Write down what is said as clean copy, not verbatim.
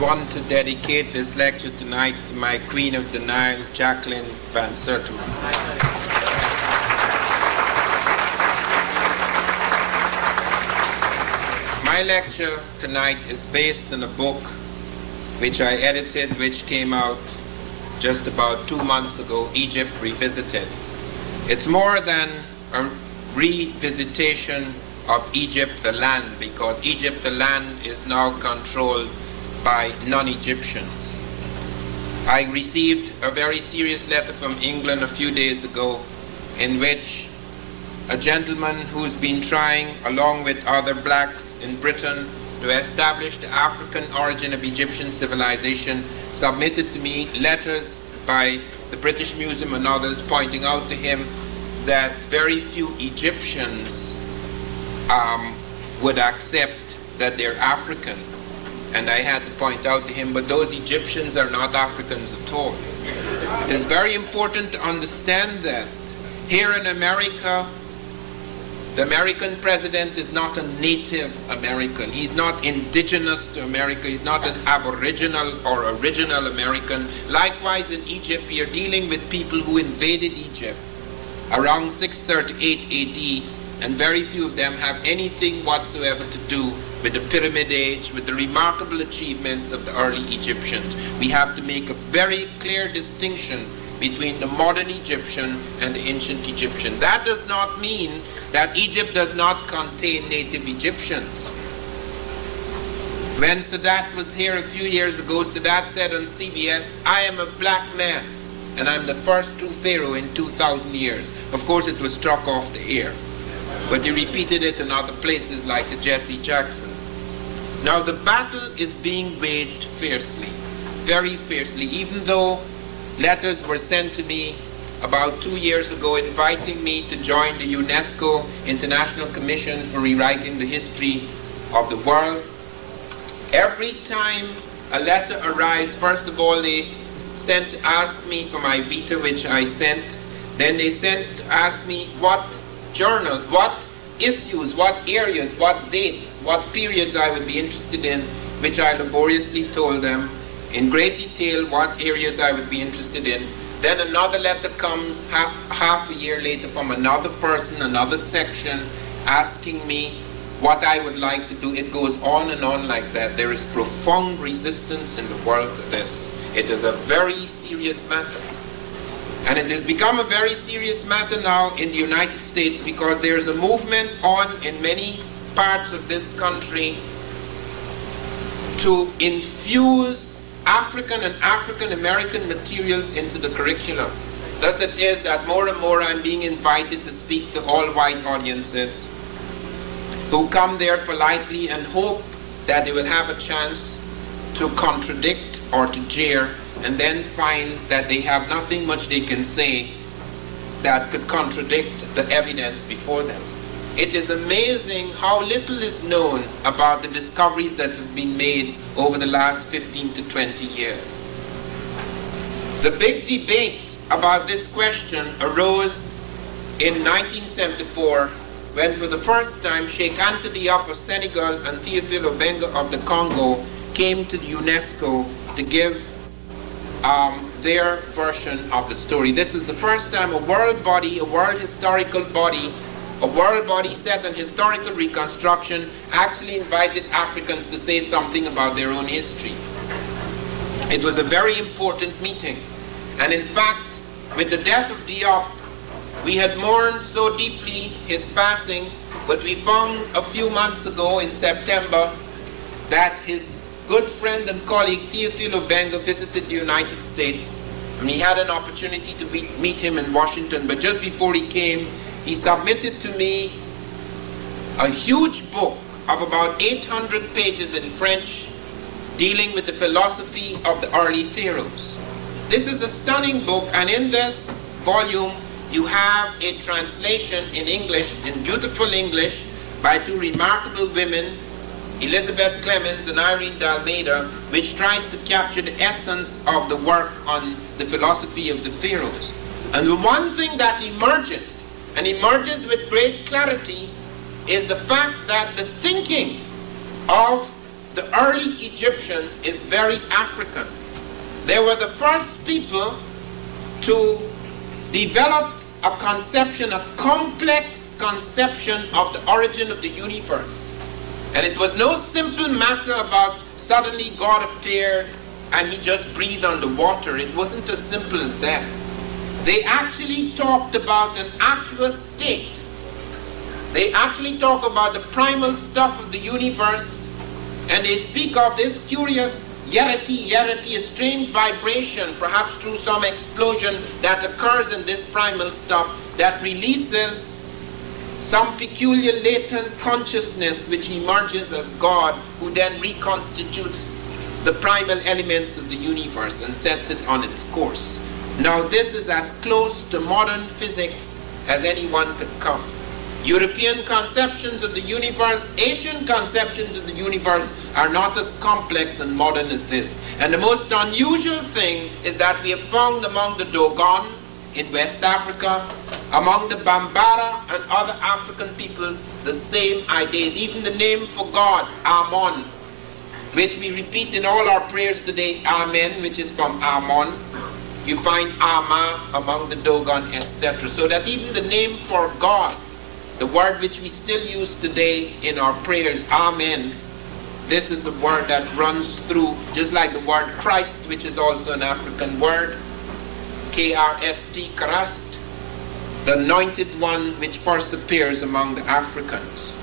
want to dedicate this lecture tonight to my Queen of the Nile, Dr Van Sertima. My lecture tonight is based on a book which I edited, which came out just about 2 months ago, Egypt Revisited. It's more than a revisitation of Egypt the land, because Egypt the land is now controlled by non-Egyptians. I received a very serious letter from England a few days ago in which a gentleman who's been trying, along with other blacks in Britain, to establish the African origin of Egyptian civilization, submitted to me letters by the British Museum and others pointing out to him that very few Egyptians would accept that they're African. And I had to point out to him, but those Egyptians are not Africans at all. It is very important to understand that here in America, the American president is not a Native American. He's not indigenous to America. He's not an aboriginal or original American. Likewise, in Egypt, we are dealing with people who invaded Egypt around 638 AD, and very few of them have anything whatsoever to do with the Pyramid Age, with the remarkable achievements of the early Egyptians. We have to make a very clear distinction between the modern Egyptian and the ancient Egyptian. That does not mean that Egypt does not contain native Egyptians. When Sadat was here a few years ago, Sadat said on CBS, "I am a black man, and I'm the first true pharaoh in 2,000 years. Of course, it was struck off the air, but he repeated it in other places like to Jesse Jackson. Now, the battle is being waged fiercely, very fiercely, even though letters were sent to me about 2 years ago inviting me to join the UNESCO International Commission for Rewriting the History of the World. Every time a letter arrives, first of all, they sent to ask me for my vita, which I sent. Then they sent to ask me what journal, what issues, what areas, what dates, what periods I would be interested in, which I laboriously told them in great detail what areas I would be interested in. Then another letter comes half a year later from another person, another section, asking me what I would like to do. It goes on and on like that. There is profound resistance in the world to this. It is a very serious matter. And it has become a very serious matter now in the United States, because there is a movement on in many parts of this country to infuse African and African American materials into the curriculum. Thus it is that more and more I'm being invited to speak to all white audiences who come there politely and hope that they will have a chance to contradict or to jeer, and then find that they have nothing much they can say that could contradict the evidence before them. It is amazing how little is known about the discoveries that have been made over the last 15 to 20 years. The big debate about this question arose in 1974, when for the first time Sheikh Anta Diop of Senegal and Théophile Obenga of the Congo came to the UNESCO to give their version of the story. This is the first time a world body, a world historical body, a world body set on historical reconstruction actually invited Africans to say something about their own history. It was a very important meeting. And in fact, with the death of Diop, we had mourned so deeply his passing, but we found a few months ago in September that his good friend and colleague Théophile Obenga visited the United States, and he had an opportunity to meet him in Washington. But just before he came, he submitted to me a huge book of about 800 pages in French dealing with the philosophy of the early pharaohs. This is a stunning book, and in this volume you have a translation in English, in beautiful English, by two remarkable women, Elizabeth Clemens and Irene D'Almeida, which tries to capture the essence of the work on the philosophy of the pharaohs. And the one thing that emerges, and emerges with great clarity, is the fact that the thinking of the early Egyptians is very African. They were the first people to develop a conception, a complex conception of the origin of the universe. And it was no simple matter about suddenly God appeared and he just breathed on the water. It wasn't as simple as that. They actually talked about an aqueous state. They actually talk about the primal stuff of the universe, and they speak of this curious yerity, a strange vibration, perhaps through some explosion that occurs in this primal stuff that releases some peculiar latent consciousness which emerges as God, who then reconstitutes the primal elements of the universe and sets it on its course. Now this is as close to modern physics as anyone could come. European conceptions of the universe, Asian conceptions of the universe are not as complex and modern as this. And the most unusual thing is that we have found among the Dogon in West Africa, among the Bambara and other African peoples, the same ideas. Even the name for God, Amon, which we repeat in all our prayers today, Amen, which is from Amon. You find Ama among the Dogon, etc. So that even the name for God, the word which we still use today in our prayers, Amen, this is a word that runs through, just like the word Christ, which is also an African word, K-R-S-T, Christ, the anointed one which first appears among the Africans.